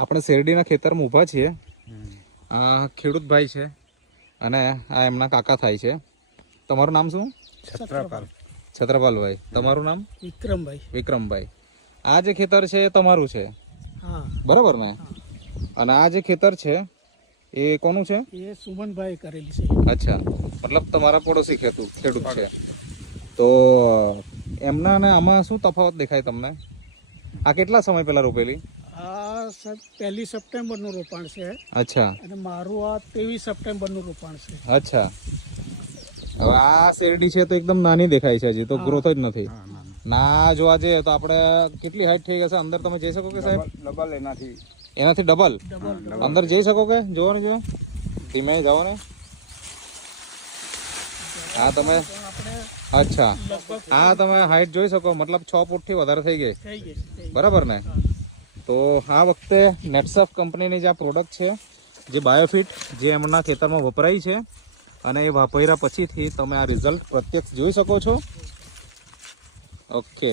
આપણે શેરડીના ખેતરમાં ઊભા છીએ. આ ખેડૂત ભાઈ છે અને આ એમના કાકા થાય છે. તમારું નામ શું? છત્રપાલભાઈ. તમારું નામ? વિક્રમભાઈ. આ જે ખેતર છે એ તમારું છે, બરાબર ને? અને આ જે ખેતર છે એ કોનું છે? એ સુમનભાઈ કરેલી છે. અચ્છા, મતલબ તમારા પડોશી ખેડૂત છે. તો એમના અને આમાં શું તફાવત દેખાય તમને? આ કેટલા સમય પહેલા રોપેલી? આ 1 સપ્ટેમ્બરનું રોપાણ છે. અચ્છા. અને મારું આ 23 સપ્ટેમ્બરનું રોપાણ છે. અચ્છા. હવે આ શેરડી છે તો એકદમ નાની દેખાય છે, હજી તો ગ્રોથ જ નથી. ના જોવા જઈએ તો આપણે કેટલી હાઈટ થઈ ગઈ છે? અંદર તમે જઈ શકો કે સાહેબ? ડબલ એનાથી ડબલ અંદર જઈ શકો કે? જોવો ને, જો ધીમે જાઓ ને. હા તમે, અચ્છા, હા તમે હાઈટ જોઈ શકો, મતલબ 6 ફૂટથી વધારે થઈ ગઈ, બરાબર ને? તો આ વખતે નેટસફ કંપનીની જે આ પ્રોડક્ટ છે, જે બાયોફિટ, જે એમના ખેતરમાં વપરાય છે અને એ વાપર્યા પછીથી તમે આ રિઝલ્ટ પ્રત્યક્ષ જોઈ શકો છો. ઓકે.